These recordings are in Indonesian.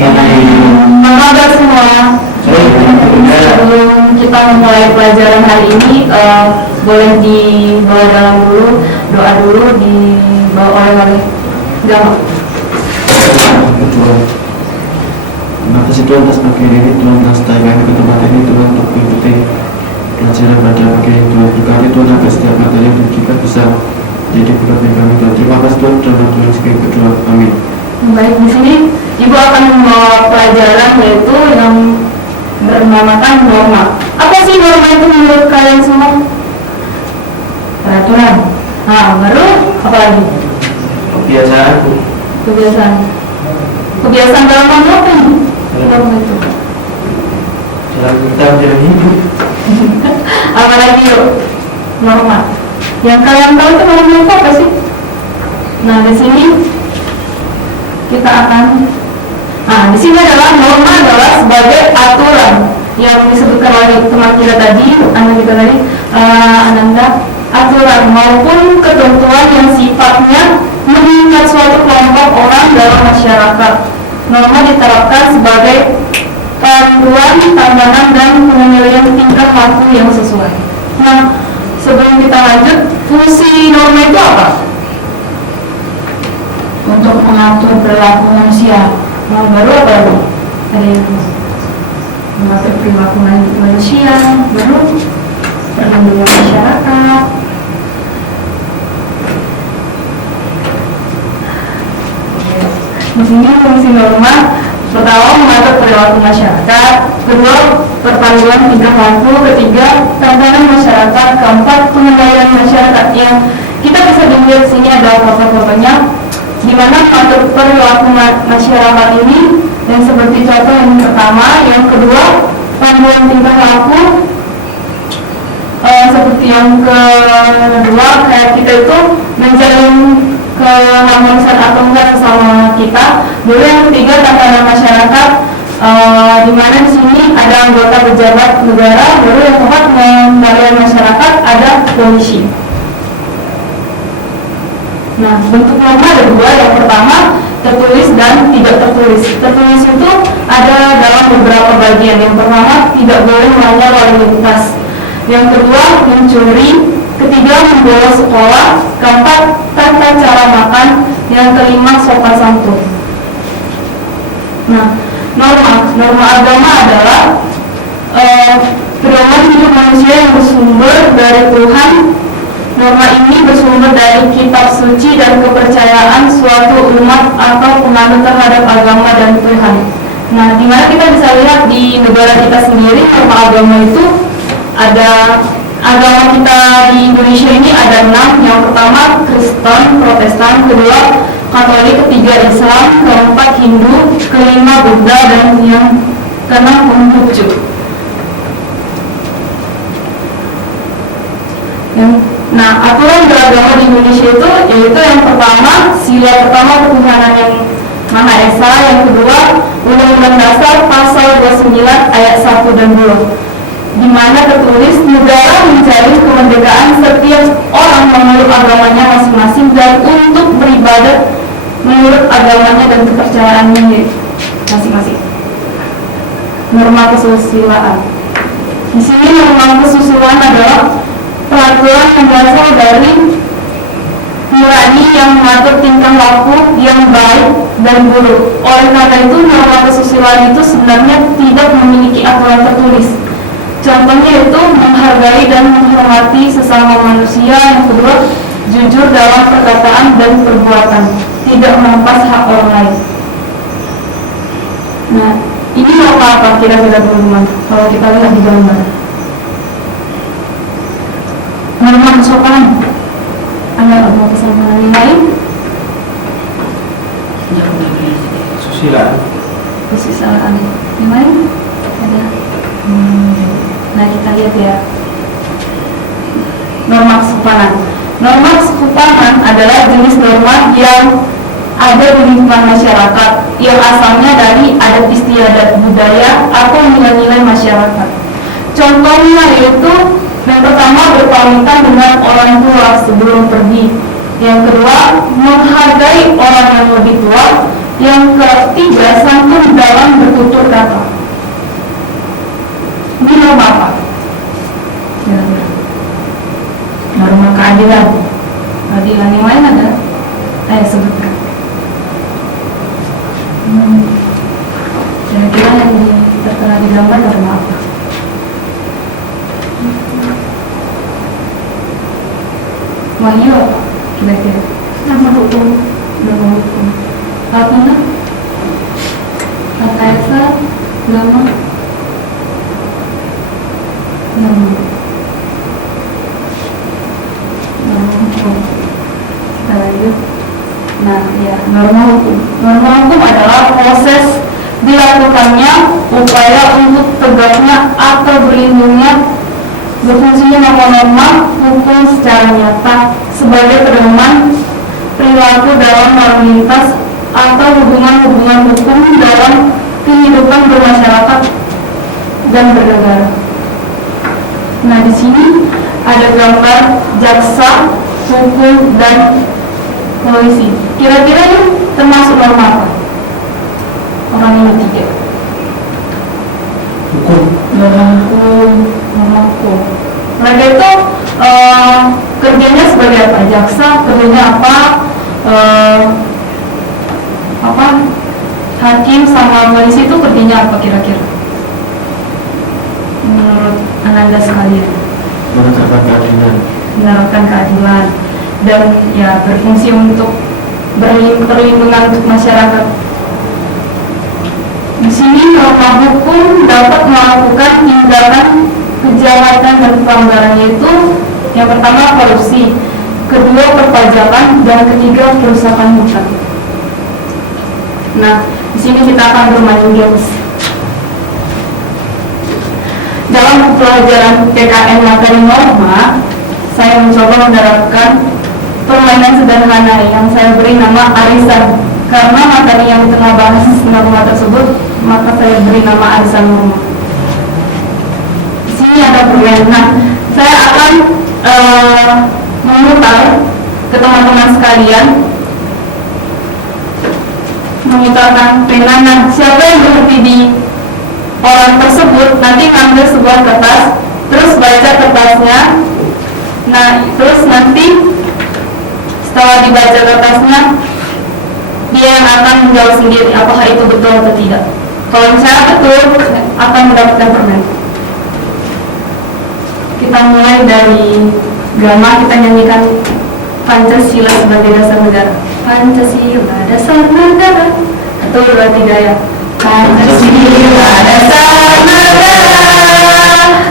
Apa kabar semua? Sebelum kita memulai pelajaran hari ini, boleh dibawa dalam dulu, doa dulu dibawa oleh Gama. Terima kasih Tuhan atas pagi ini, Tuhan atas tayangan ke tempat ini, Tuhan untuk mengikuti pelajaran pada pagi ini. Tuhan berkati Tuhan agar setiap materi yang kita bisa jadi berkat bagi kami Tuhan. Terima kasih Tuhan dalam Tuhan sekali berdoa. Amin. Baik, di sini Ibu akan membawa pelajaran yaitu yang bernamakan norma. Apa sih norma itu menurut kalian semua? Peraturan. Nah, baru apa lagi? Kebiasaan. Kebiasaan dalam apa nih? Norma itu. Dalam kita menjalani hidup. Apa lagi yuk? Norma. Yang kalian tahu itu norma itu apa sih? Nah, di sini kita akan di sini adalah norma adalah sebagai aturan yang disebutkan oleh teman kita tadi, Ananda, aturan maupun ketentuan yang sifatnya mengikat suatu kelompok orang dalam masyarakat. Norma diterapkan sebagai panduan, pandangan dan penilaian tingkah laku yang sesuai. Nah, sebelum kita lanjut, fungsi norma itu apa? Untuk mengatur perilaku manusia. Nah, baru apa lagi? Ada yang mengatur perilaku manusia, baru perlindungan masyarakat. Di sini fungsi norma pertama mengatur perilaku masyarakat, kedua perpanduan tingkah laku, ketiga tantangan masyarakat, keempat pengendalian masyarakat. Yang kita bisa dilihat sini ada foto-fotonya di mana mengatur perilaku masyarakat ini, yang seperti contoh yang pertama, yang kedua panduan tingkah laku, seperti yang kedua kayak kita itu menjalin keharmonisan atau enggak sesama kita. Dulu yang ketiga tatanan masyarakat, di mana di sini ada anggota pejabat negara. Baru yang keempat pengendalian masyarakat, ada polisi. Nah, bentuk norma ada dua. Yang pertama tertulis dan tidak tertulis. Tertulis itu ada dalam beberapa bagian. Yang pertama tidak boleh melanggar lalu lintas. Yang kedua mencuri. Ketiga membawa sekolah. Keempat tata cara makan. Yang kelima sopan santun. Nah, norma agama adalah pedoman hidup manusia yang bersumber dari Tuhan. Norma ini bersumber dari kitab suci dan kepercayaan suatu umat atau penganut terhadap agama dan Tuhan. Nah, di mana kita bisa lihat di negara kita sendiri, norma agama itu ada, agama kita di Indonesia ini ada 6. Yang pertama Kristen, Protestan, kedua Katolik, ketiga Islam, keempat Hindu, kelima Buddha, dan yang keenam Konghucu. Nah, aturan beragama di Indonesia itu yaitu yang pertama sila pertama ketuhanan yang Maha Esa, yang kedua Undang-Undang Dasar pasal 29 ayat 1 dan 2, di mana tertulis negara menjamin kemerdekaan setiap orang menurut agamanya masing-masing dan untuk beribadat menurut agamanya dan kepercayaannya masing-masing. Norma kesusilaan. Di sini norma kesusilaan adalah peraturan yang berasal dari nurani yang mengatur tingkah laku yang baik dan buruk. Oleh karena itu, norma kesusilaan itu sebenarnya tidak memiliki aturan tertulis. Contohnya itu menghargai dan menghormati sesama manusia. Yang kedua, jujur dalam perkataan dan perbuatan, tidak merampas hak orang lain. Nah, ini norma apa kira-kira teman-teman? Kalau kita lihat di gambar. Norma kesopanan. Ada mau kesopanan yang lain? Kesusilaan. Yang lain? Ada. Nah, kita lihat ya. Norma kesopanan. Norma kesopanan adalah jenis norma yang ada di lingkungan masyarakat yang asalnya dari adat istiadat budaya atau nilai-nilai masyarakat. Contohnya yaitu yang pertama berpamitan dengan orang tua sebelum pergi. Yang kedua menghargai orang yang lebih tua. Yang ketiga, santun dalam bertutur kata. Ini norma apa? Kira-kira norma keadilan. Keadilan yang lain ada? Ayo sebutkan. Kira-kira yang tertera di gambar norma apa? Wahyu apa? Kira-kira Nama hukum. norma hukum. Alpina? Kata Lama? Norma hukum. Kita lanjut. Nah, ya, norma hukum. Norma hukum adalah proses dilakukannya upaya untuk tegaknya atau berlindungnya berfungsinya norma-norma hukum secara nyata sebagai pedoman perilaku dalam lalu lintas atau hubungan-hubungan hukum dalam kehidupan bermasyarakat dan bernegara. Nah, di sini ada gambar jaksa, hukum, dan polisi. Kira-kira ini termasuk norma apa? Orang ini tiga. Hukum. Norma hukum. Mereka itu kerjanya sebagai apa? Jaksa kerjanya apa? Hakim sama polisi itu kerjanya apa kira-kira? Menurut Ananda sekalian? Menegakkan keadilan. Menerapkan keadilan dan ya berfungsi untuk perlindungan untuk masyarakat. Di sini norma hukum dapat melakukan tindakan kejahatan dan pelanggaran, yaitu yang pertama korupsi, kedua perpajakan, dan ketiga perusakan hutan. Nah, di sini kita akan bermain games. Dalam pelajaran PKN materi norma, saya mencoba menerapkan permainan sederhana yang saya beri nama arisan. Karena materi yang tengah bahas norma tersebut, maka saya beri nama arisan norma. Di sini ada permainan. Nah, saya akan memutar ke teman-teman sekalian, memutarkan pena. Nah, siapa yang berhenti di orang tersebut nanti ngambil sebuah kertas, terus baca kertasnya. Nah, terus nanti setelah dibaca kertasnya, dia yang akan menjawab sendiri apakah itu betul atau tidak. Kalau misalnya betul, akan mendapatkan permen. Kita mulai dari drama, kita nyanyikan Pancasila sebagai dasar negara. Pancasila dasar negara. 1, 2, 3 ya. Pancasila dasar negara,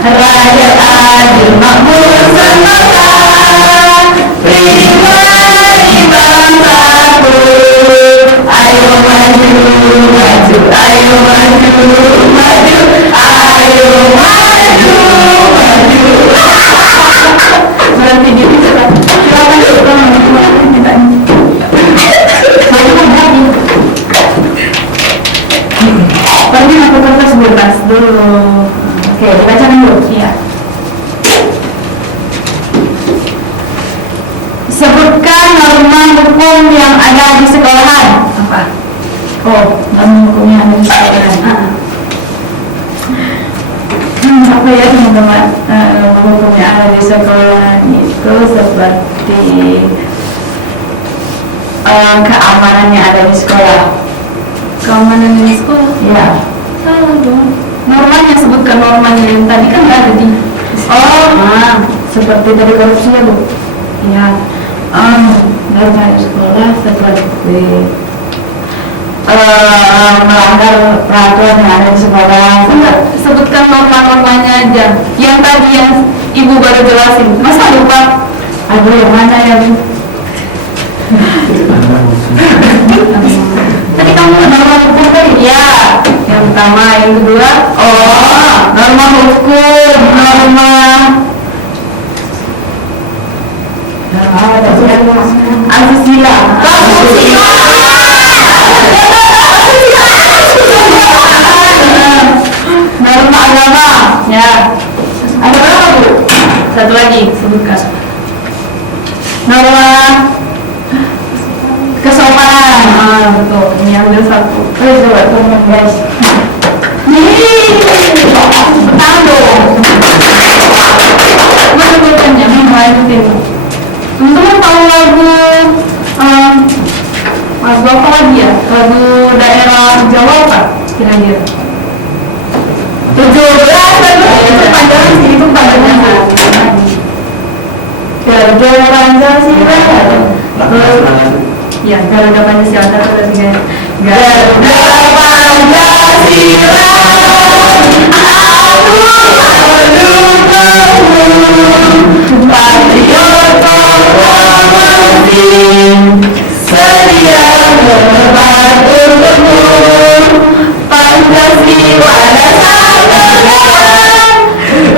rakyat adil makmur sejahtera, prima di bangsaku. Ayo maju, maju, ayo maju, maju, ayo maju, maju. Berarti diri silakan kita Pergi aku kertas bebas dulu. Oke, baca dulu ya. Sebutkan norma hukum yang ada di sekolahan. Apa? Oh, norma hukum yang ada di sekolahan. Apa ya teman-teman? Norma hukum yang ada di sekolahan itu seperti keamanan yang ada di sekolah. Keamanan di sekolah? Ya. Salah dong. Normanya, sebutkan normanya yang tadi kan nggak ada di. Oh, seperti tadi korupsi ya Bu? Ya. Norma di sekolah seperti melanggar peraturan yang ada di sekolah. Sebutkan norma-normanya aja. Yang tadi yang Ibu baru jelasin. Masa lupa? Aduh, yang mana ya Bu? Tadi kamu norma hukum tadi? Ya. Yang pertama, yang kedua, norma hukum, norma asusila. Norma agama. Ya. Ada berapa Bu? Satu lagi, sebutkan. Norma kesopanan. Betul. Nih, ambil satu. Coba teman guys. Sekarang dong. Gue sebutin ya, lanjutin. Teman-teman tahu lagu lagu apa lagi ya? Lagu daerah Jawa apa? Kira-kira 17 lagu itu panjang sih, itu panjangnya. Gara-gara Pancasila. Ya, gara-gara Pancasila satu dan tiga. Gara-gara Pancasila, aku mendukungmu, patriot proklamasi, sedia membantu untukmu, Pancasila dasar negara,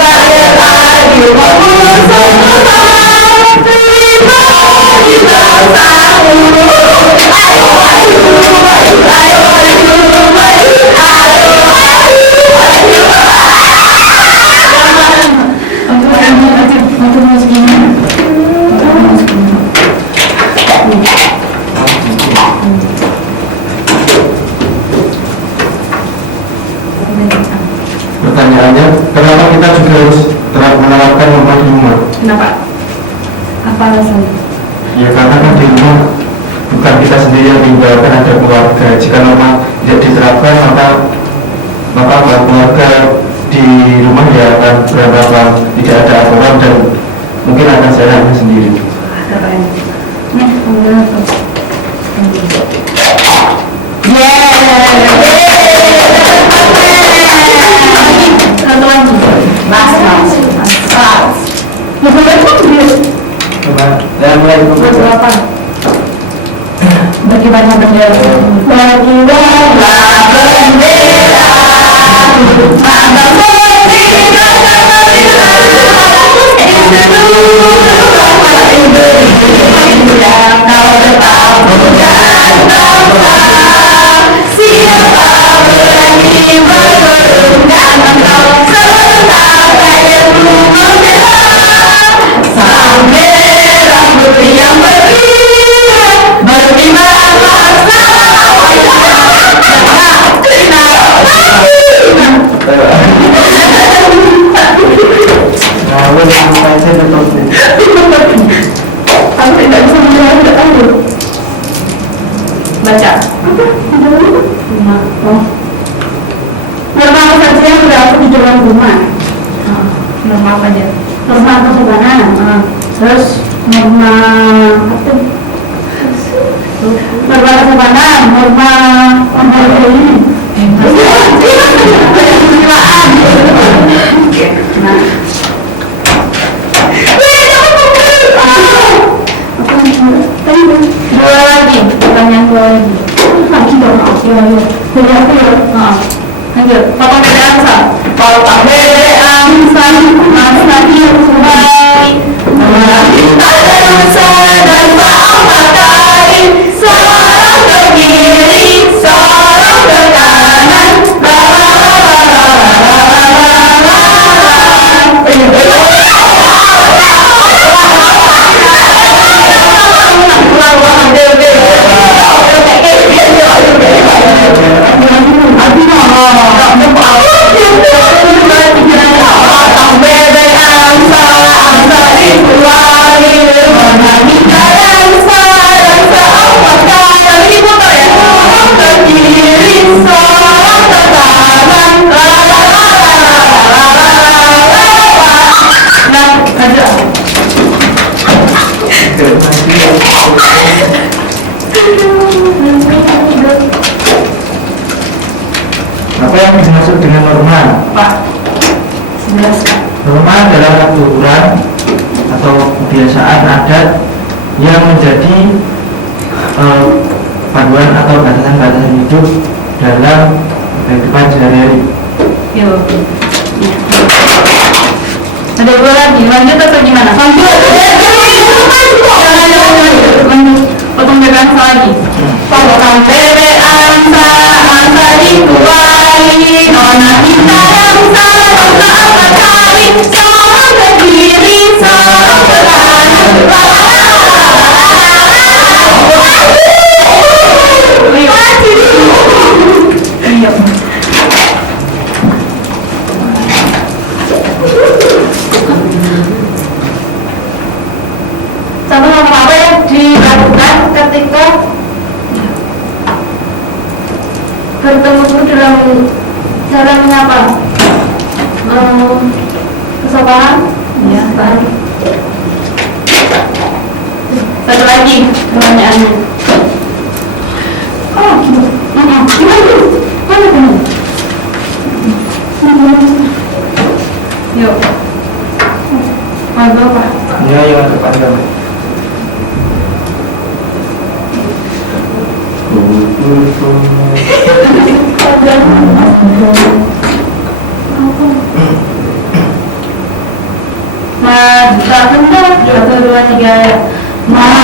rakyat adil makmur semua, terima kita sahur. Pertanyaannya, kenapa kita juga harus menerapkan norma di rumah? Kenapa? Apa alasannya? Ya karena kan di rumah bukan kita sendiri yang meninggalkan, ada keluarga. Jika norma tidak diterapkan, maka keluarga di rumah ya akan berantakan, tidak ada aturan dan mungkin akan seenaknya sendiri. Keren. Nih, ambil apa? Satu lagi. Mas. Mau Coba, saya mulai berapa? Bagaimana bendera? Bagaimana bendera? Maka kita Indonesia, kau tetap bukan bangsa. Siapa berani berundang engkau sebagai membela sampai rambut yang berkilau berkibar masa aku tidak bisa melihat, tidak tahu. Baca. Norma apa saja yang berlaku di dalam rumah? Norma apa aja? Norma kesopanan. Terus norma apa? Norma kesopanan, norma ini. Nah. Dua lagi, pertanyaan dua lagi. Lagi dong, lanjut. Potong bebek angsa. Potong bebek angsa, mas tadi baik. Kita bangsa dan partai, seorang ke kiri, seorang ke kanan. Apa yang dimaksud dengan norma? Pak, jelaskan. Norma adalah aturan atau kebiasaan adat yang menjadi panduan atau batasan-batasan hidup dalam kehidupan sehari-hari. Ya, oke. Ada dua lagi, lanjut atau gimana? Lanjut. Potong bebek angsa lagi. Potong bebek angsa, angsa dikuali. Nona kita bangsa, bangsa apa kali? Seorang ke kiri, seorang ke kanan. Wajib. ketika bertemu dalam cara menyapa, kesopanan, ya, baik. Satu lagi pertanyaannya. Oh, gimana? Mana? Yuk. Apa? Ya, yang terpanjang. Maju benar, 1, 2, 3. Maju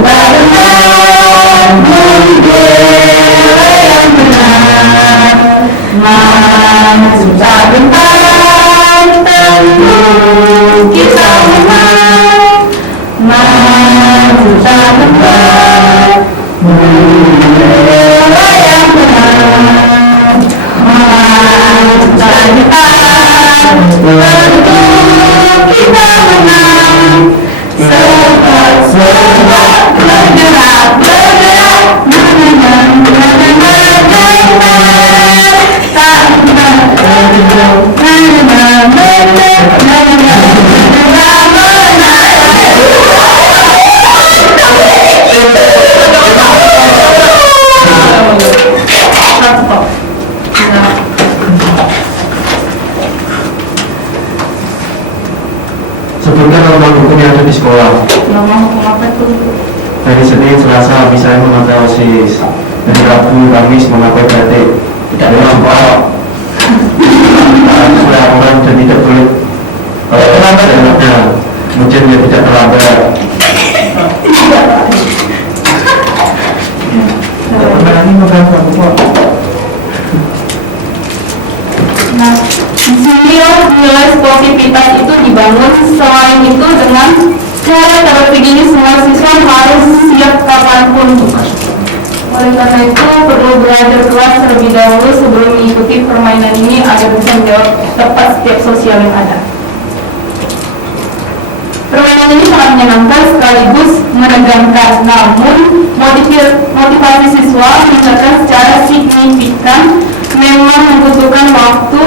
benar, membela yang benar. Maju benar, tentu kita menang. Maju benar, membela yang benar. Maju benar, tentu kita menang. Sebat bergerak, menang. Sebutkan nama buku yang ada di sekolah. Yang mau apa tuh? Hari Senin, Selasa bisa memakai OSIS. Hari Rabu, Kamis memakai batik. Tidak boleh sekolah. Sudah orang dan tidak boleh terlambat. Kemudian dia tidak terlambat. Tidak pernah lagi makan buku. Nah, di sini nilai sportivitas itu dibangun. Selain itu dengan cara begini semua siswa harus siap kapanpun. Oleh karena itu perlu belajar kelas terlebih dahulu sebelum mengikuti permainan ini agar bisa menjawab tepat setiap sosial yang ada. Permainan ini sangat menyenangkan sekaligus menegangkan, namun motivasi siswa meningkatkan secara signifikan memang membutuhkan waktu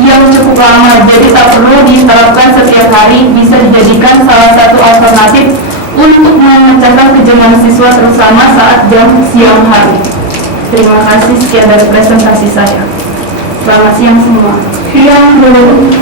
yang cukup lama, jadi tak perlu diterapkan setiap hari, bisa dijadikan salah satu alternatif untuk memecahkan kejenuhan siswa terutama saat jam siang hari. Terima kasih, sekian dari presentasi saya. Selamat siang semua. Siang dulu.